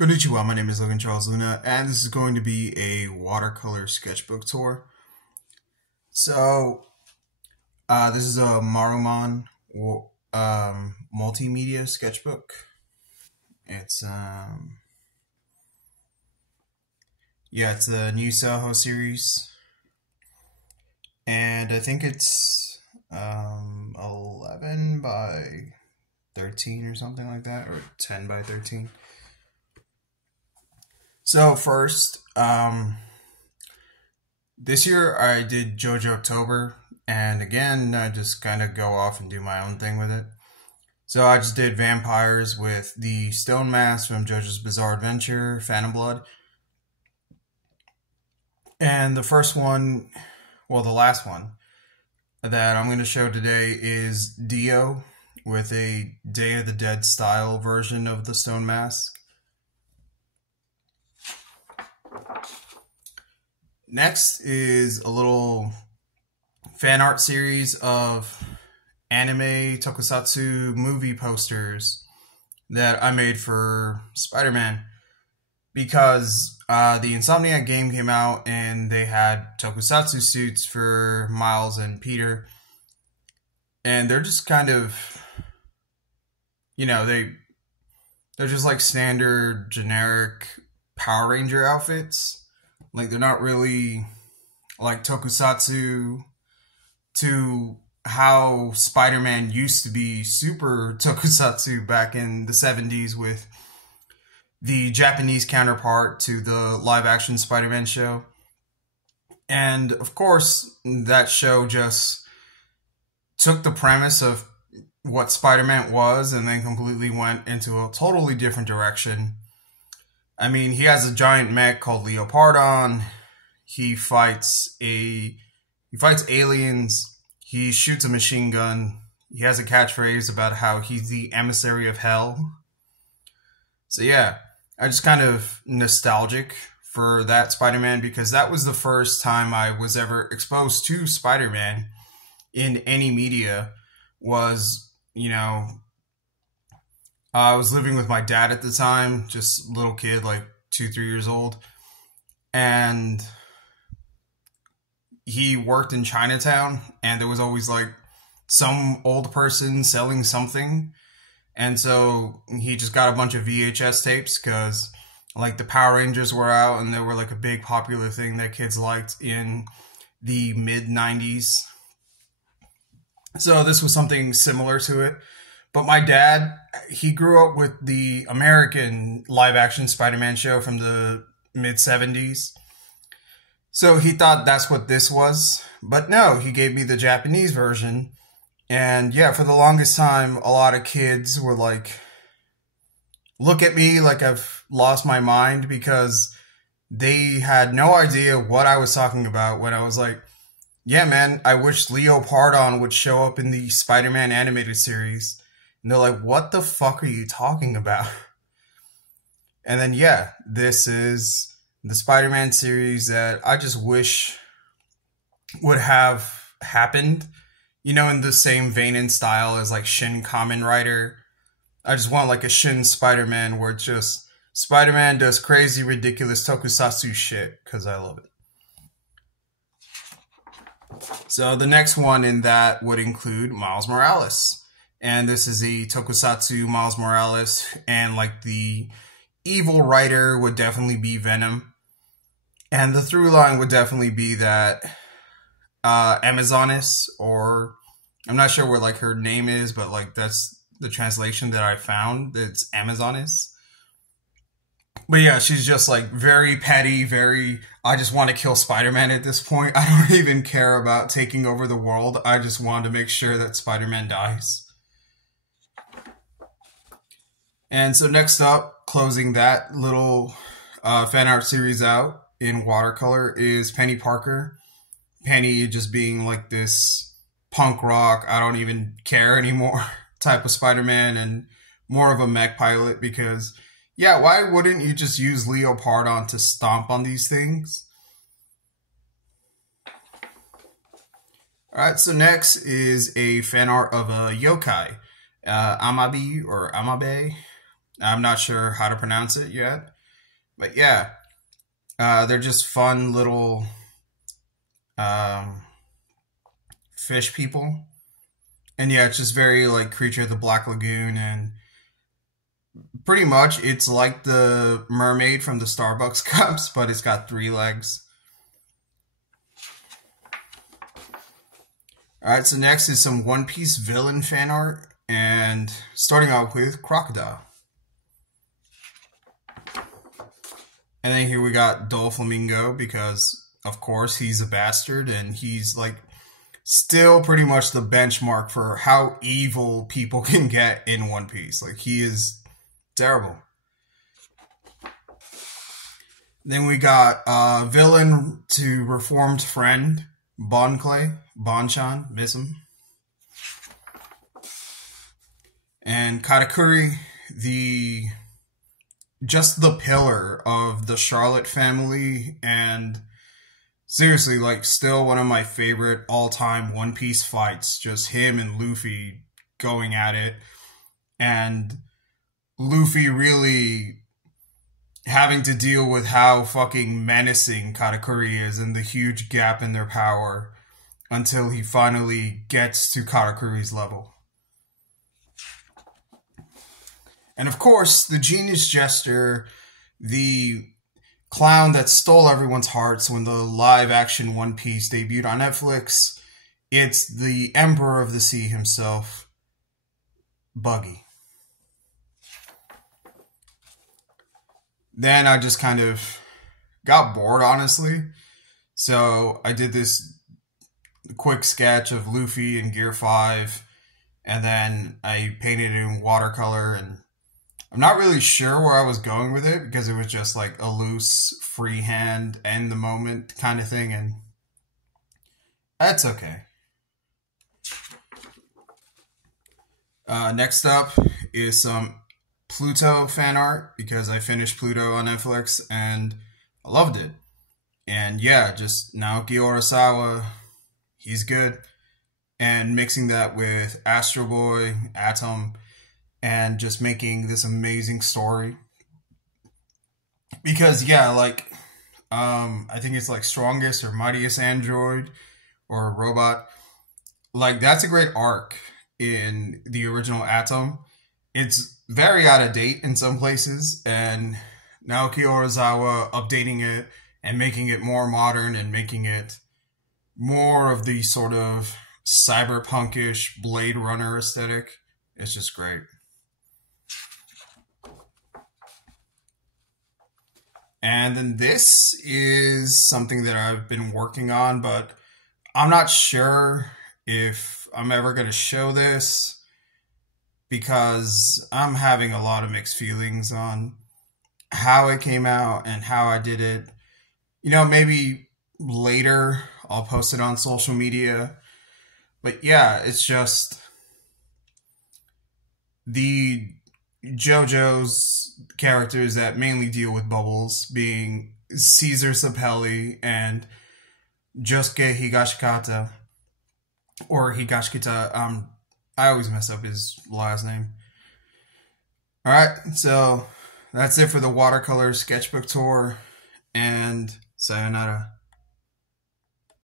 Konnichiwa, my name is Logan Charles Luna, and this is going to be a watercolor sketchbook tour. So, this is a Maruman multimedia sketchbook. It's, it's the New Soho series, and I think it's 11 by 13 or something like that, or 10 by 13. So first, this year I did JoJo October, and again, I just kind of go off and do my own thing with it. So I just did vampires with the stone mask from JoJo's Bizarre Adventure, Phantom Blood. And the first one, well, the last one that I'm going to show today is Dio with a Day of the Dead style version of the stone mask. Next is a little fan art series of anime tokusatsu movie posters that I made for Spider-Man, because the Insomniac game came out and they had tokusatsu suits for Miles and Peter, and they're just kind of, they're just like standard generic Power Ranger outfits. Like, they're not really like tokusatsu to how Spider-Man used to be super tokusatsu back in the 70s with the Japanese counterpart to the live-action Spider-Man show. And, of course, that show just took the premise of what Spider-Man was and then completely went into a totally different direction. I mean, he has a giant mech called Leopardon. He fights aliens. He shoots a machine gun. He has a catchphrase about how he's the emissary of hell. So yeah, I just kind of nostalgic for that Spider-Man, because that was the first time I was ever exposed to Spider-Man in any media. I was living with my dad at the time, just a little kid, like 2-3 years old. And he worked in Chinatown, and there was always like some old person selling something. And so he just got a bunch of VHS tapes because like the Power Rangers were out, and they were like a big popular thing that kids liked in the mid-90s. So this was something similar to it. But my dad, he grew up with the American live-action Spider-Man show from the mid-70s. So he thought that's what this was. But no, he gave me the Japanese version. And yeah, for the longest time, a lot of kids were like, look at me like I've lost my mind, because they had no idea what I was talking about when I was like, yeah, man, I wish Leopardon would show up in the Spider-Man animated series. And they're like, what the fuck are you talking about? And then, yeah, this is the Spider-Man series that I just wish would have happened, in the same vein and style as like Shin Kamen Rider. I just want like a Shin Spider-Man where it's just Spider-Man does crazy, ridiculous tokusatsu shit, because I love it. So the next one in that would include Miles Morales. And this is a tokusatsu Miles Morales, and like the evil writer would definitely be Venom. And the through line would definitely be that Amazonis, or I'm not sure what like her name is, but like that's the translation that I found. It's Amazonis. But yeah, she's just like very petty, I just want to kill Spider-Man at this point. I don't even care about taking over the world. I just want to make sure that Spider-Man dies. And so next up, closing that little fan art series out in watercolor, is Penny Parker. Penny just being like this punk rock, I don't even care anymore type of Spider-Man, and more of a mech pilot, because yeah, why wouldn't you just use Leopardon to stomp on these things? Alright, so next is a fan art of a yokai, Amabi or Amabe. I'm not sure how to pronounce it yet. But yeah, they're just fun little um, fish people. And yeah, it's just very like Creature of the Black Lagoon, and pretty much it's like the mermaid from the Starbucks cups, but it's got 3 legs. Alright, so next is some One Piece villain fan art, and starting out with Crocodile. And then here we got Doflamingo, because of course he's a bastard, and he's like still pretty much the benchmark for how evil people can get in One Piece. Like, he is terrible. Then we got villain to reformed friend, Bonchan, miss him. And Katakuri, just the pillar of the Charlotte family, and seriously, like, still one of my favorite all-time One Piece fights. Just him and Luffy going at it, and Luffy really having to deal with how fucking menacing Katakuri is and the huge gap in their power until he finally gets to Katakuri's level. And of course, the genius jester, the clown that stole everyone's hearts when the live-action One Piece debuted on Netflix, it's the Emperor of the Sea himself, Buggy. Then I just kind of got bored, honestly. So I did this quick sketch of Luffy in Gear 5, and then I painted it in watercolor, and I'm not really sure where I was going with it, because it was just like a loose, freehand, end the moment kind of thing, and that's okay. Next up is some Pluto fan art, because I finished Pluto on Netflix and I loved it. And yeah, just Naoki Urasawa, he's good. And mixing that with Astro Boy, Atom, and just making this amazing story. Because yeah, like, I think it's like Strongest or Mightiest Android or Robot. Like, that's a great arc in the original Atom. It's very out of date in some places, and Naoki Urasawa updating it and making it more modern and making it more of the sort of cyberpunkish Blade Runner aesthetic. It's just great. And then this is something that I've been working on, but I'm not sure if I'm ever going to show this, because I'm having a lot of mixed feelings on how it came out and how I did it. You know, maybe later I'll post it on social media. But yeah, it's just the JoJo's characters that mainly deal with bubbles, being Caesar Sapelli and Josuke Higashikata, or Higashikata. I always mess up his last name. Alright, so that's it for the watercolor sketchbook tour, and sayonara.